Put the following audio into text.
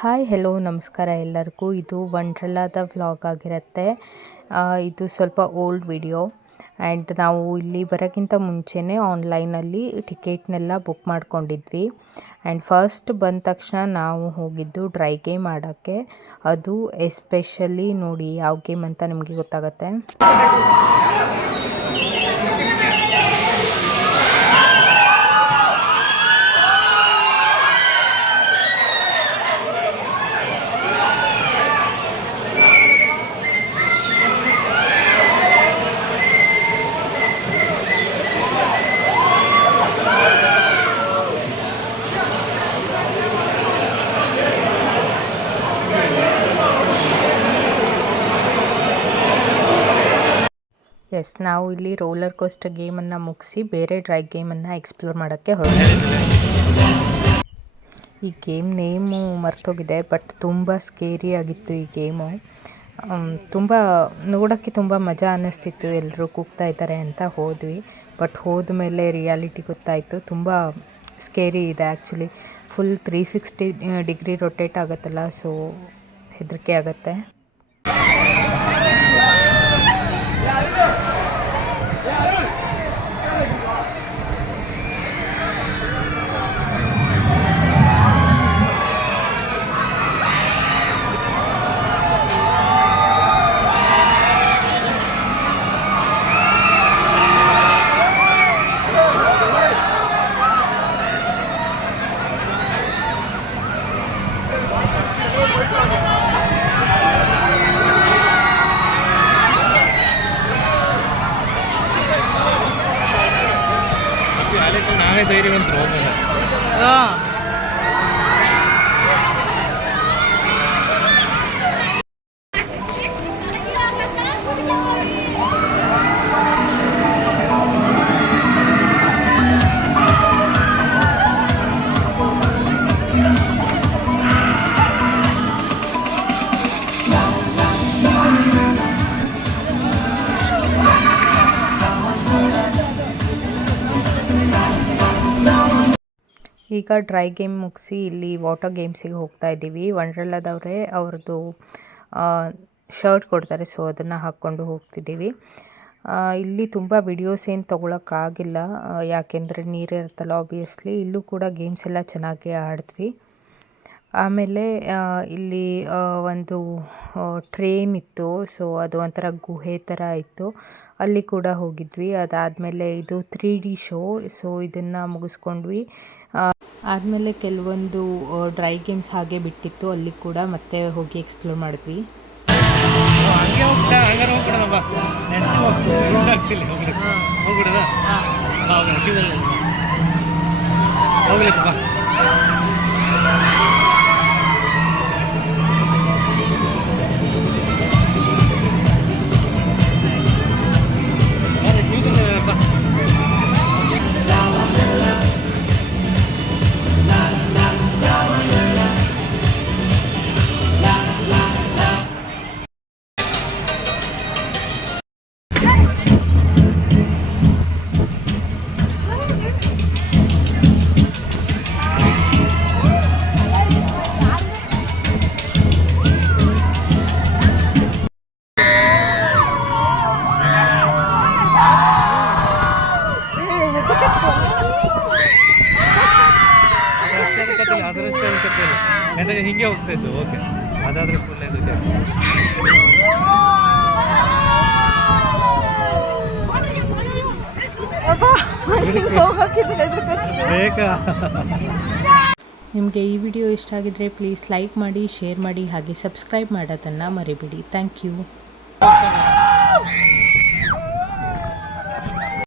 Hi hello ನಮಸ್ಕಾರ ಎಲ್ಲರಿಗೂ. ಇದು ವಂಡರ್ಲಾದ ವ್ಲಾಗ್ ಆಗಿರುತ್ತೆ. ಇದು ಸ್ವಲ್ಪ ಓಲ್ಡ್ ವಿಡಿಯೋ ಆ್ಯಂಡ್ ನಾವು ಇಲ್ಲಿ ಬರೋಕ್ಕಿಂತ ಮುಂಚೆನೇ ಆನ್ಲೈನಲ್ಲಿ ಟಿಕೆಟ್ನೆಲ್ಲ ಬುಕ್ ಮಾಡ್ಕೊಂಡಿದ್ವಿ. ಆ್ಯಂಡ್ ಫಸ್ಟ್ ಬಂದ ತಕ್ಷಣ ನಾವು ಹೋಗಿದ್ದು ಡ್ರೈ ಗೇಮ್ ಆಡೋಕ್ಕೆ. ಅದು ಎಸ್ಪೆಷಲಿ ನೋಡಿ ಯಾವ ಗೇಮ್ ಅಂತ ನಿಮಗೆ ಗೊತ್ತಾಗುತ್ತೆ. ನಾವು ಇಲ್ಲಿ ರೋಲರ್ ಕೋಸ್ಟರ್ ಗೇಮನ್ನು ಮುಗಿಸಿ ಬೇರೆ ಡ್ರೈ ಗೇಮನ್ನು ಎಕ್ಸ್ಪ್ಲೋರ್ ಮಾಡೋಕ್ಕೆ ಹೊರಟಿದ್ವಿ. ಈ ಗೇಮ್ ನೇಮು ಮರ್ತೋಗಿದೆ, ಬಟ್ ತುಂಬ ಸ್ಕೇರಿ ಆಗಿತ್ತು ಈ ಗೇಮು. ತುಂಬ ನೋಡೋಕ್ಕೆ ತುಂಬ ಮಜಾ ಅನ್ನಿಸ್ತಿತ್ತು, ಎಲ್ಲರೂ ಕೂಗ್ತಾ ಇದ್ದಾರೆ ಅಂತ ಹೋದ್ವಿ. ಬಟ್ ಹೋದ್ಮೇಲೆ ರಿಯಾಲಿಟಿ ಗೊತ್ತಾಯಿತು, ತುಂಬ ಸ್ಕೇರಿ ಇದೆ ಆ್ಯಕ್ಚುಲಿ. ಫುಲ್ 360 ಡಿಗ್ರಿ ರೊಟೇಟ್ ಆಗುತ್ತಲ್ಲ, ಸೊ ಹೆದರಿಕೆ ಆಗುತ್ತೆ. ನಾವೇ ಧೈರ್ಯವಂತರು ಹೋಗೋಣ. ಈಗ ಡ್ರೈ ಗೇಮ್ ಮುಗಿಸಿ ಇಲ್ಲಿ ವಾಟರ್ ಗೇಮ್ಸಿಗೆ ಹೋಗ್ತಾ ಇದ್ದೀವಿ. ವಂಡರ್ಲಾದವರೇ ಅವ್ರದ್ದು ಶರ್ಟ್ ಕೊಡ್ತಾರೆ, ಸೊ ಅದನ್ನು ಹಾಕ್ಕೊಂಡು ಹೋಗ್ತಿದ್ದೀವಿ. ಇಲ್ಲಿ ತುಂಬ ವಿಡಿಯೋಸ್ ಏನು ತೊಗೊಳಕ್ಕಾಗಿಲ್ಲ, ಯಾಕೆಂದರೆ ನೀರಿರುತ್ತಲ್ಲ ಆಬ್ವಿಯಸ್ಲಿ. ಇಲ್ಲೂ ಕೂಡ ಗೇಮ್ಸ್ ಎಲ್ಲ ಚೆನ್ನಾಗಿ ಆಡಿದ್ವಿ. ಆಮೇಲೆ ಇಲ್ಲಿ ಒಂದು ಟ್ರೈನ್ ಇತ್ತು, ಸೊ ಅದು ಒಂಥರ ಗುಹೆ ಥರ ಇತ್ತು, ಅಲ್ಲಿ ಕೂಡ ಹೋಗಿದ್ವಿ. ಅದಾದಮೇಲೆ ಇದು 3D ಶೋ, ಸೊ ಇದನ್ನು ಮುಗಿಸ್ಕೊಂಡ್ವಿ. ಆದಮೇಲೆ ಕೆಲವೊಂದು ಡ್ರೈ ಗೇಮ್ಸ್ ಹಾಗೆ ಬಿಟ್ಟಿತ್ತು, ಅಲ್ಲಿ ಕೂಡ ಮತ್ತೆ ಹೋಗಿ ಎಕ್ಸ್ಪ್ಲೋರ್ ಮಾಡಿದ್ವಿ. ಹಿಂಗೆ ಹೋಗ್ತಾ ಇತ್ತು. ಓಕೆ, ಅದಾದ್ರೆ ಫುಲ್ ನಿಮಗೆ ಈ ವಿಡಿಯೋ ಇಷ್ಟ ಆಗಿದ್ರೆ ಪ್ಲೀಸ್ ಲೈಕ್ ಮಾಡಿ, ಶೇರ್ ಮಾಡಿ, ಹಾಗೆ ಸಬ್ಸ್ಕ್ರೈಬ್ ಮಾಡೋದನ್ನು ಮರಿಬೇಡಿ. Thank you.